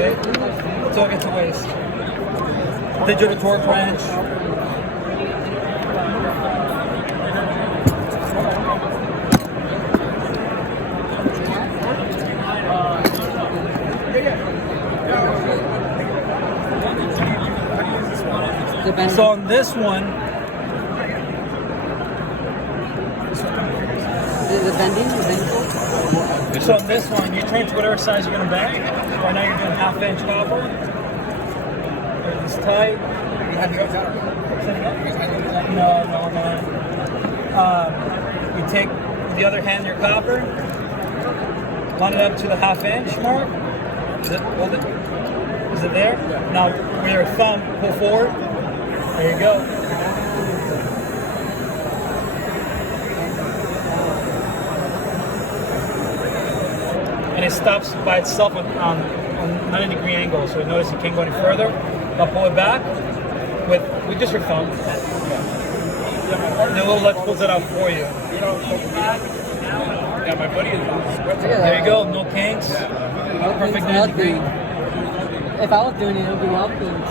see? It's all gets to waste. Digital torque wrench. So on this one, so on this one, you turn to whatever size you're going to bend. Right now you're doing 1/2 inch copper. It's tight. No. You take the other hand your copper, line it up to the 1/2 inch mark. Hold it. Is it there? Now with your thumb, pull forward. There you go. And it stops by itself on 90-degree angle, so notice you can't go any further. I'll pull it back with just your thumb. And the little ledge pulls it out for you. Yeah, my buddy is. There you go, no kinks. Perfect 90 degree. If I was doing it, it would be well kinks.